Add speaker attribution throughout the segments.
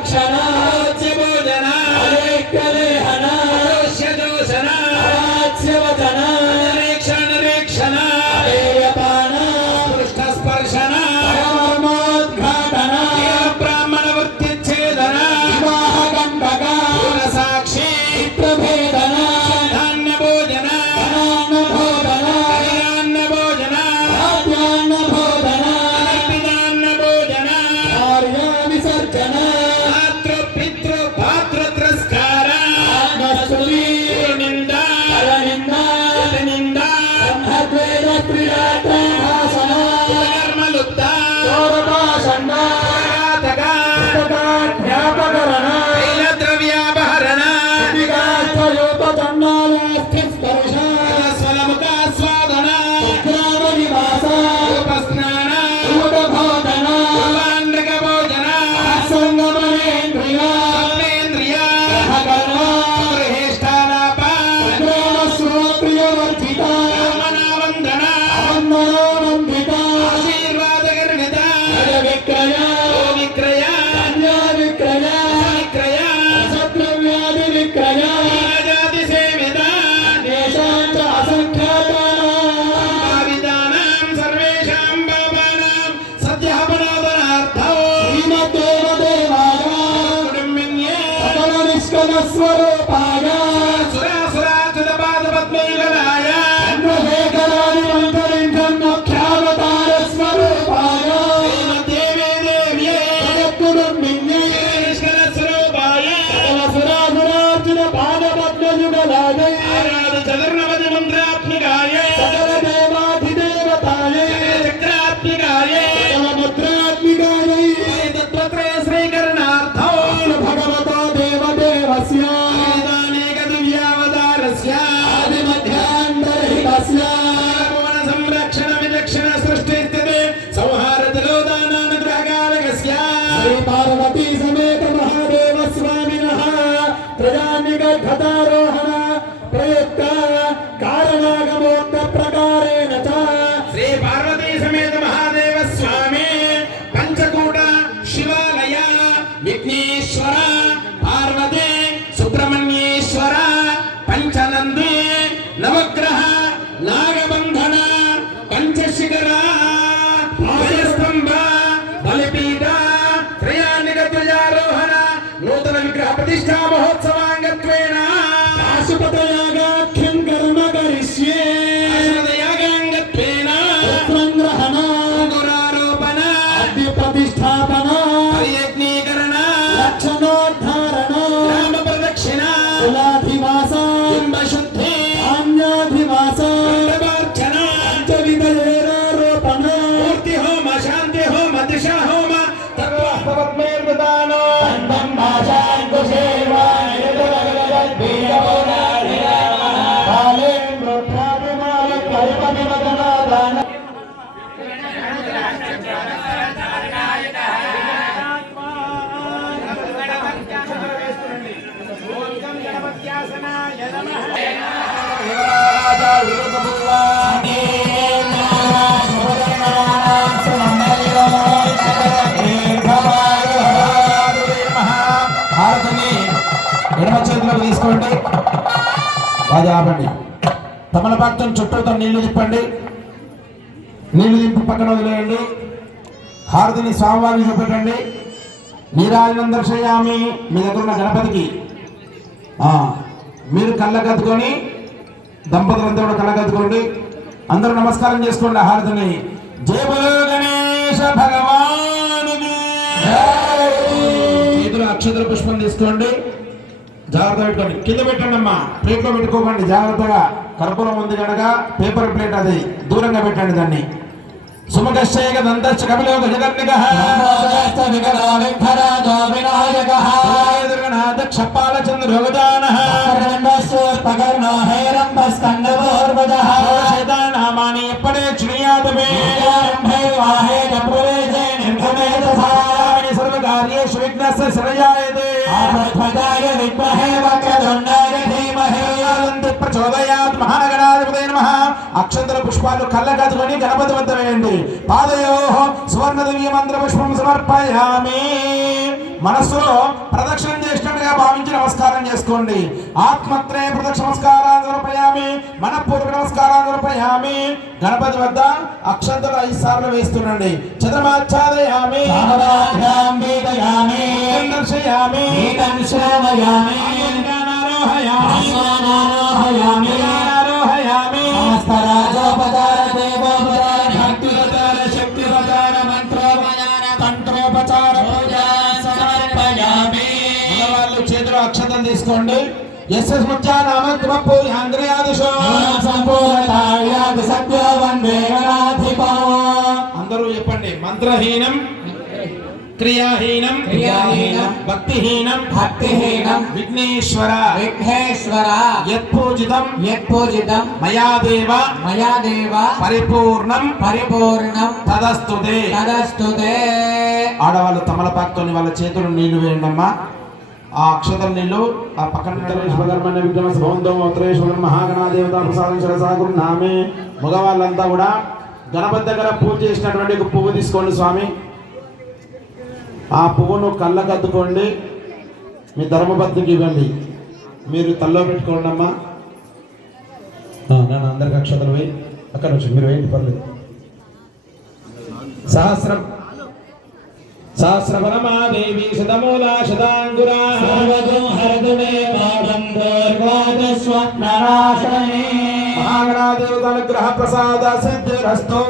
Speaker 1: ಕ್ಷಣ गदारोहण प्रयुक्त कारणागमोक्त प्रकारेण च
Speaker 2: श्री पार्वती समेत महादेव स्वामी पंचकूट शिवालय विघ्नेश्वर पार्वती सुब्रह्मण्येश्वर पंचनंदी नवग्रह नागबंधन पंचशिखर ధ్వజస్తంభ బలిపీఠ త్రయాణిగ ధ్వజారోహణ నూతన విగ్రహ ప్రతిష్టా
Speaker 3: మహోత్సవ తీసుకోండి. బాగా ఆపండి. తమలపాక్తం చుట్టూతో నీళ్ళు తిప్పండి. నీళ్ళు దింపి పక్కన వదిలేయండి. హారతిని స్వామివారిని చూపెట్టండి. నీరాజనం దర్శయామి మీ దగ్గర ఉన్న గణపతికి మీరు కళ్ళ కత్తుకొని దంపతులంతా కూడా కళకద్దుకోండి అందరూ నమస్కారం చేసుకోండి హారతిని. జయబులో గణేష భగవాను చేతులు అక్షతల పుష్పం తీసుకోండి. జాగ్రత్త పెట్టుకోండి. కింద పెట్టండి అమ్మా. ప్లేట్లో పెట్టుకోకండి. జాగ్రత్తగా. కర్పూరం ఉంది కనుక పేపర్ ప్లేట్ అది. దూరంగా పెట్టండి దాన్ని. సుమకశ్చైక దంతశ్చ కపిలోక జగన్నికః వికటావిఘరాజో
Speaker 1: వినాయకః దుర్గనాథ
Speaker 3: క్షపాల చంద్రోగదానః
Speaker 1: పగర్ణో హైరంభ స్కందోర్వదః
Speaker 3: శైతానామాని ఎప్పుడే
Speaker 1: చునియాతమే వాహే డబ్బులే జయ నిర్గమే తథా
Speaker 3: సర్వకార్యేషు విఘ్నస్య శరయాయతే
Speaker 1: ఆత్మజాయ విద్మహే వక్రదుండాయ
Speaker 3: ధీమహే ప్రచోదయాత్ మహానగ అక్షంతర పుష్పాలు కళ్ళకదుకొని గణపతివంతమేయండి పాదయోహో సువర్ణ దివ్య మంత్ర పుష్పం సమర్పయామి. మనస్సులో ప్రదక్షిణం చేసినట్టుగా భావించి నమస్కారం చేసుకోండి. ఆత్మత్రే ప్రదక్షిణ నమస్కారాన్ని సమర్పయామి. మనపూర్వక నమస్కారాన్ని సమర్పయామి. గణపతి వద్ద అక్షంతర ఐదు సార్లు వేస్తుండండి. చంద్రమాచ్ఛాదయామి దర్శయామి.
Speaker 1: సంపూర్ణతాయాద సత్య వందే గణాధిపా.
Speaker 3: అందరూ చెప్పండి మంత్రహీనం క్రియాహీనం
Speaker 1: క్రియాహీనం,
Speaker 3: భక్తిహీనం
Speaker 1: భక్తిహీనం,
Speaker 3: విఘ్నేశ్వర
Speaker 1: విఘ్నేశ్వర
Speaker 3: యత్పూజితం
Speaker 1: యత్పూజితం
Speaker 3: మయా దేవ
Speaker 1: మయా దేవ
Speaker 3: పరిపూర్ణం
Speaker 1: పరిపూర్ణం
Speaker 3: తదస్తుతే
Speaker 1: తదస్తుతే
Speaker 3: ఆడవాళ్ళు తమలపాకుతోని వాళ్ళ చేతులు నీళ్ళు వేయండి అమ్మా ఆ అక్షతల నీళ్ళు ఆ పక్కన విగ్రమ భవంతో ఉత్తరేశ్వరం మహాగణాదేవత ప్రసాదం శిరసాగురు నామే. మగవాళ్ళంతా కూడా గణపతి దగ్గర పూజ చేసినటువంటి ఒక పువ్వు తీసుకోండి స్వామి. ఆ పువ్వును కళ్ళకద్దుకోండి. మీ ధర్మపత్నికి ఇవ్వండి. మీరు తల్లో పెట్టుకోండి అమ్మా. నేను నన్ను అందరికి అక్షతలు పోయి అక్కడ నుంచి మీరు వేయండి పర్లేదు. సహస్రం. సహస్రవరమాదేవి శతమూలా శతాంగురా ప్రసాద సిద్ధిరస్తు.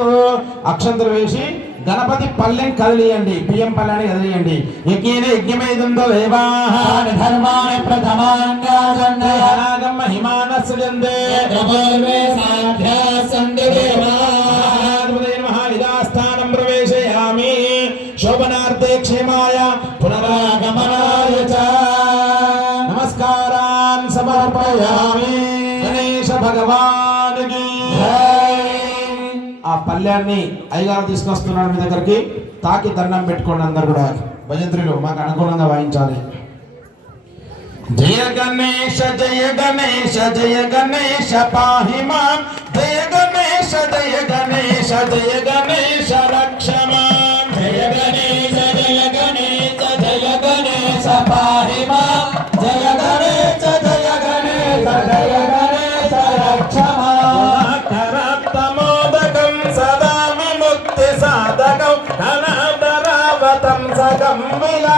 Speaker 3: అక్షంతలు వేసి గణపతి పల్లెం కదిలియండి బియ్యం పల్లెని కదిలియండి. యజ్ఞేన యజ్ఞమేదంతో దేవాహ
Speaker 1: ధర్మాన్ని ప్రథమాన్యాసందే
Speaker 3: అనాగమ హిమానస్యందే
Speaker 1: పూర్వే సాధ్యా సందే
Speaker 3: శోభనార్థే క్షేమాయ పునరాగమనాయ చ. నమస్కారాన్ సమర్పయామి. గణేష భగవానికి. ఆ పళ్ళ్యాన్ని అయ్యగారు తీసుకొస్తున్నాడు మీ దగ్గరికి. తాకి దండం పెట్టుకోండి అందరు కూడా. భజంత్రులు మాకు అనుకూలంగా వాయించాలి. జయ గణేష జయ గణేష జయ గణేష పాహిమాం జయ గణేష జయ గణేష జయ
Speaker 1: గణేష
Speaker 3: novela